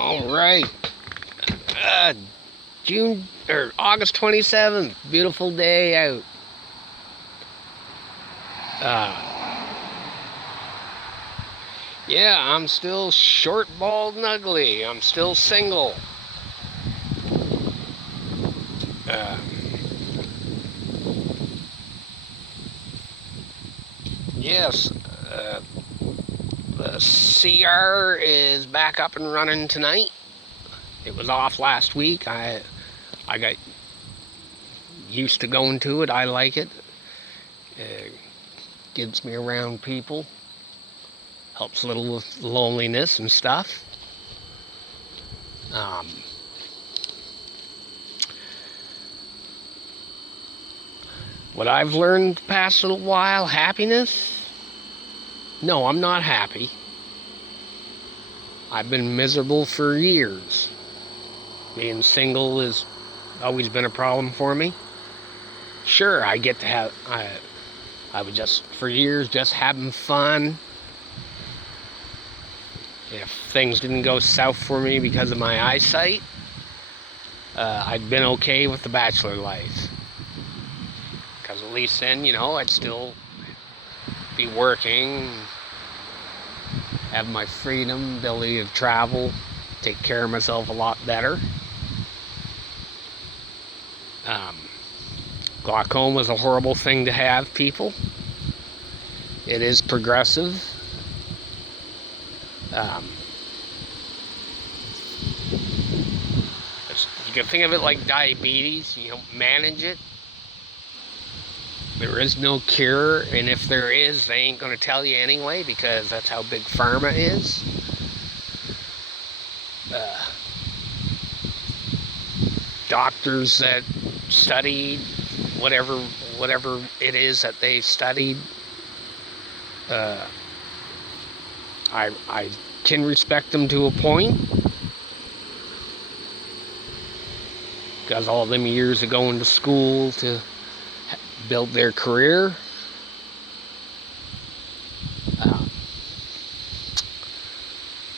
All right. Uh, June or August 27th. Beautiful day out. Uh, yeah, I'm still short, bald, and ugly. I'm still single. Uh, yes, the CR is back up and running tonight. It was off last week. I got used to going to it. I like it. Gets me around people. Helps a little with loneliness and stuff. What I've learned the past little while, happiness? No, I'm not happy. I've been miserable for years. Being single has always been a problem for me. Sure, I get to have, I was just, for years, just having fun. If things didn't go south for me because of my eyesight, I'd been okay with the bachelor life. Because at least then, I'd still be working, have my freedom, ability to travel, take care of myself a lot better. Glaucoma is a horrible thing to have, people. It is progressive. You can think of it like diabetes. You don't manage it. There is no cure, and if there is, they ain't going to tell you anyway, because that's how big pharma is. Doctors that studied whatever it is that they studied, I can respect them to a point, because all them years of going to school to build their career.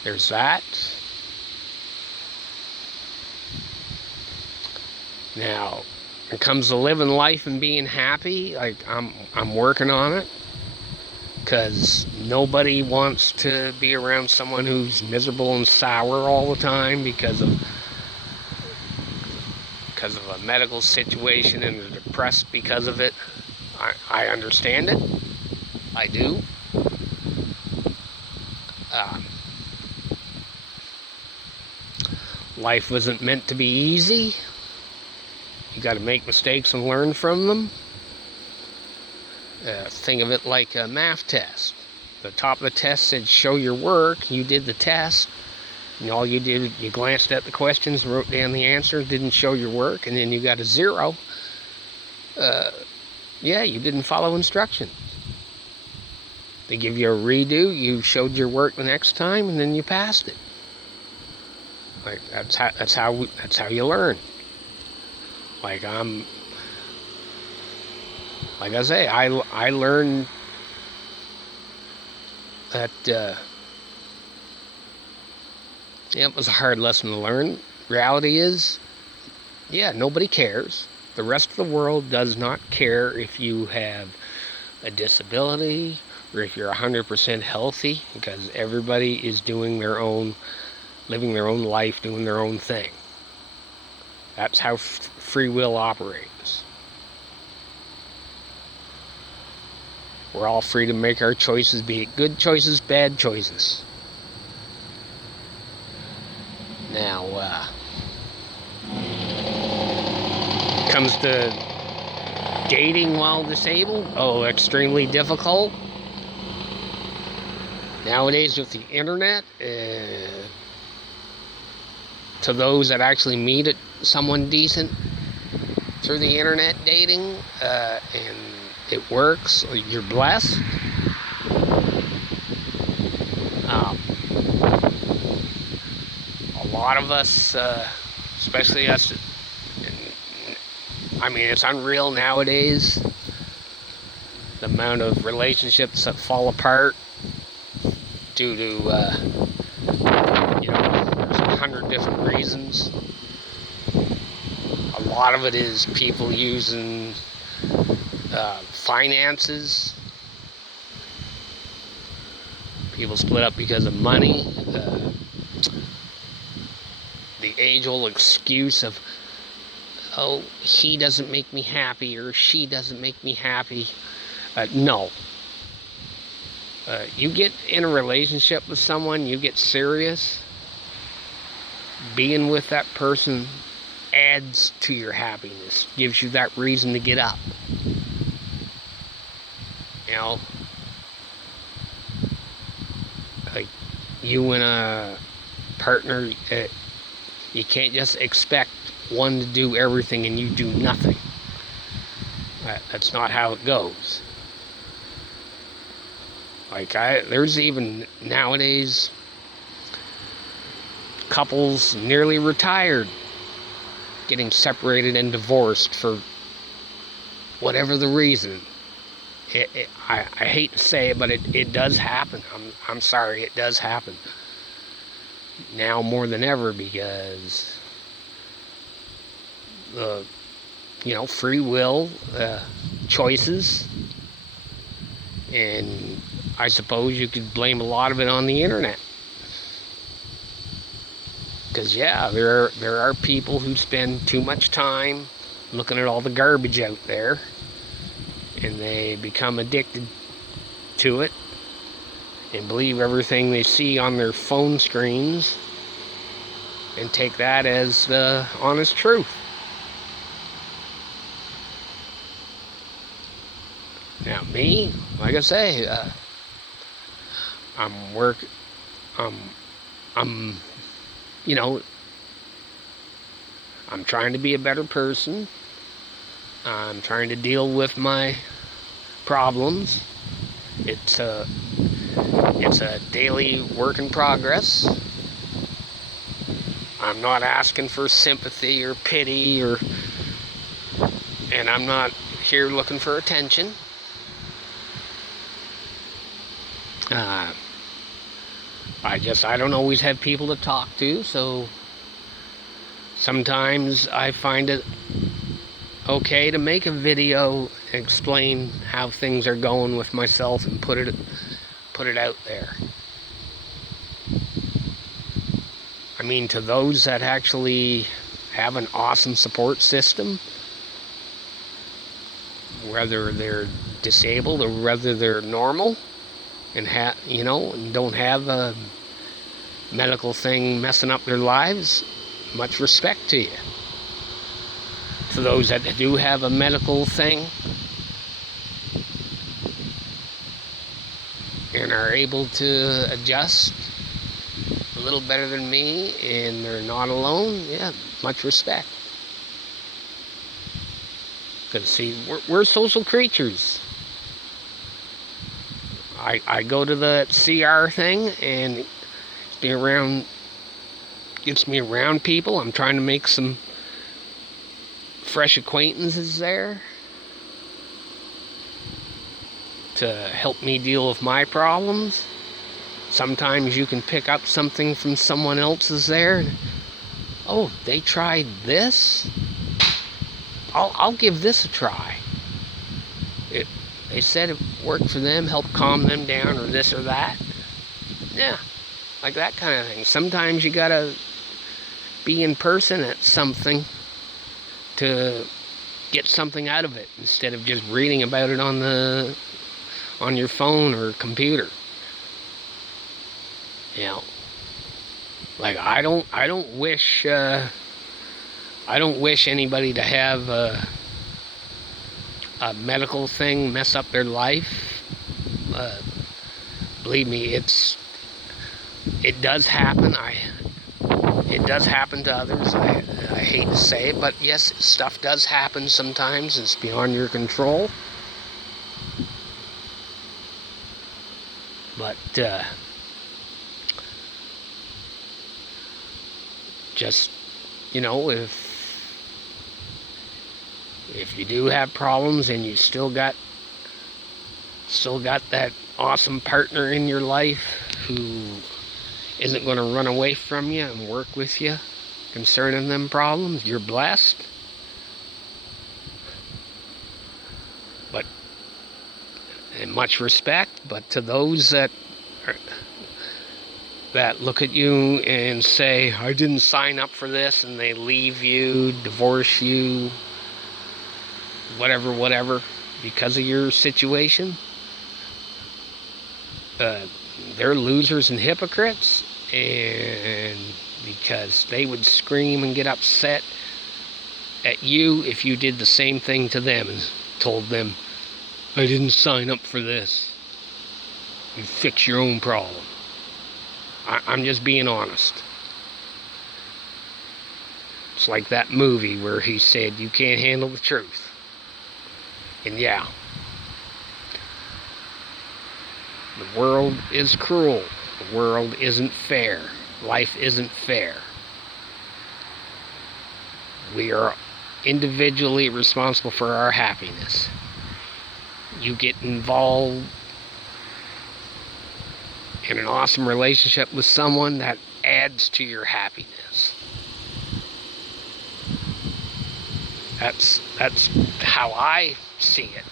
There's that. Now, when it comes to living life and being happy, like I'm working on it, because nobody wants to be around someone who's miserable and sour all the time because of a medical situation and they're depressed because of it. I understand it. I do. Life wasn't meant to be easy. You got to make mistakes and learn from them. Think of it like a math test. The top of the test said show your work. You did the test. And all you did, you glanced at the questions, wrote down the answer, didn't show your work, and then you got a 0. Yeah, you didn't follow instructions. They give you a redo, you showed your work the next time, and then you passed it. Like that's how you learn. Like I say, I learned that. It was a hard lesson to learn. Reality is, nobody cares. The rest of the world does not care if you have a disability or if you're 100% healthy, because everybody is living their own life, doing their own thing. That's how free will operates. We're all free to make our choices, be it good choices, bad choices. Now, comes to dating while disabled, extremely difficult. Nowadays with the internet, to those that actually meet someone decent through the internet dating, and it works, you're blessed. A lot of us, especially us, it's unreal nowadays, the amount of relationships that fall apart due to, there's different reasons. A lot of it is people using finances. People split up because of money. The age-old excuse of, oh, he doesn't make me happy, or she doesn't make me happy. No. You get in a relationship with someone, you get serious, being with that person adds to your happiness, gives you that reason to get up. You know, like you and a partner, you can't just expect one to do everything and you do nothing. That's not how it goes. Like, there's even nowadays couples nearly retired getting separated and divorced for whatever the reason. I hate to say it, but it does happen. I'm sorry, it does happen. Now more than ever, because the, free will, choices, and I suppose you could blame a lot of it on the internet. Because there are people who spend too much time looking at all the garbage out there, and they become addicted to it and believe everything they see on their phone screens and take that as the honest truth. Now me, like I say, I'm trying to be a better person. I'm trying to deal with my problems. It's a daily work in progress. I'm not asking for sympathy or pity, and I'm not here looking for attention. I don't always have people to talk to, so sometimes I find it okay to make a video, explain how things are going with myself, and put it out there. I mean, to those that actually have an awesome support system, whether they're disabled or whether they're normal, and and don't have a medical thing messing up their lives, much respect to you. To those that do have a medical thing and are able to adjust a little better than me, and they're not alone, much respect. Because, see, we're social creatures. I go to the CR thing, and gets me around people. I'm trying to make some fresh acquaintances there to help me deal with my problems. Sometimes you can pick up something from someone else's there. Oh, they tried this? I'll give this a try. They said it worked for them, helped calm them down, or this or that. Yeah, like that kind of thing. Sometimes you gotta be in person at something to get something out of it, instead of just reading about it on your phone or computer. Like I don't wish anybody to have a medical thing mess up their life. Believe me, it does happen. It does happen to others. I hate to say it, but yes, stuff does happen sometimes. It's beyond your control. But just, if you do have problems and you still got that awesome partner in your life who isn't going to run away from you and work with you concerning them problems, you're blessed. But, and much respect, but to those that look at you and say, I didn't sign up for this, and they leave you, divorce you, whatever, because of your situation, they're losers and hypocrites, and because they would scream and get upset at you if you did the same thing to them and told them, I didn't sign up for this. You fix your own problem. I'm just being honest. It's like that movie where he said, you can't handle the truth. And yeah, the world is cruel. The world isn't fair. Life isn't fair. We are individually responsible for our happiness. You get involved in an awesome relationship with someone, that adds to your happiness. That's how I see it.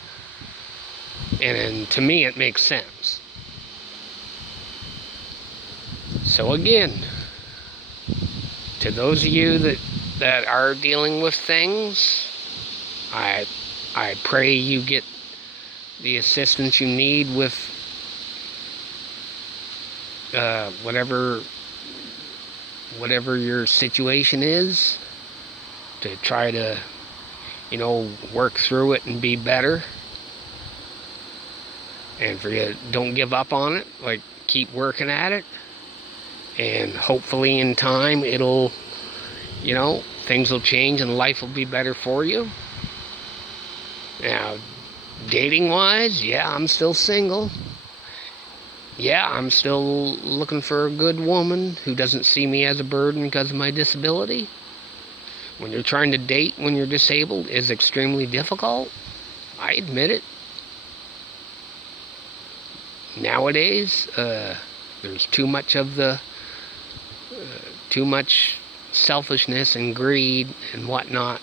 And to me it makes sense. So again, to those of you that are dealing with things, I pray you get the assistance you need with whatever your situation is, to try to, work through it and be better. And for you, don't give up on it. Like, keep working at it. And hopefully in time it'll, things will change and life will be better for you. Now, dating wise, yeah, I'm still single. Yeah, I'm still looking for a good woman who doesn't see me as a burden because of my disability. When you're trying to date when you're disabled is extremely difficult. I admit it. Nowadays, there's too much selfishness and greed and whatnot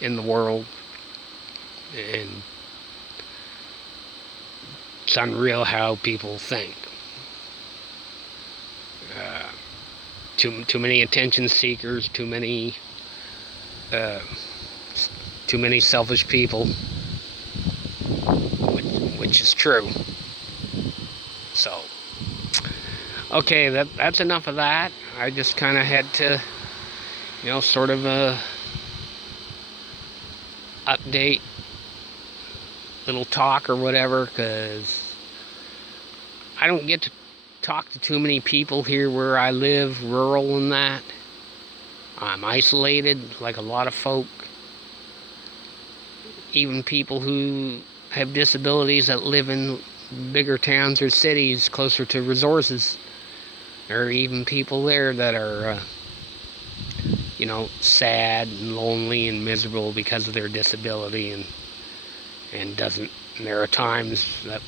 in the world. And it's unreal how people think. Too many attention seekers, too many selfish people, which is true. So, okay, that's enough of that. I just kind of had to, sort of update, little talk or whatever, because I don't get to talk to too many people here where I live, rural and that. I'm isolated like a lot of folk. Even people who have disabilities that live in bigger towns or cities closer to resources. There are even people there that are, sad and lonely and miserable because of their disability, and there are times that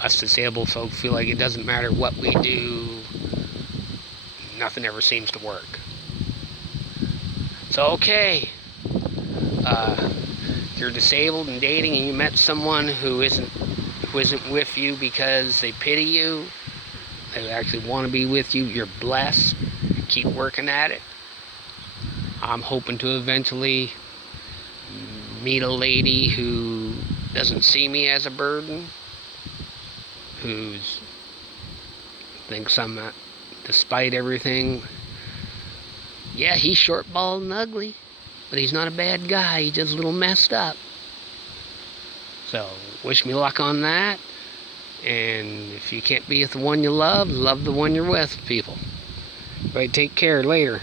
us disabled folk feel like it doesn't matter what we do, nothing ever seems to work. So, okay, if you're disabled and dating and you met someone who isn't with you because they pity you, they actually want to be with you, you're blessed. Keep working at it. I'm hoping to eventually meet a lady who doesn't see me as a burden, who thinks I'm not, despite everything, yeah, he's short, bald, and ugly, but he's not a bad guy. He's just a little messed up. So, wish me luck on that. And if you can't be with the one you love the one you're with, people. Right, take care. Later.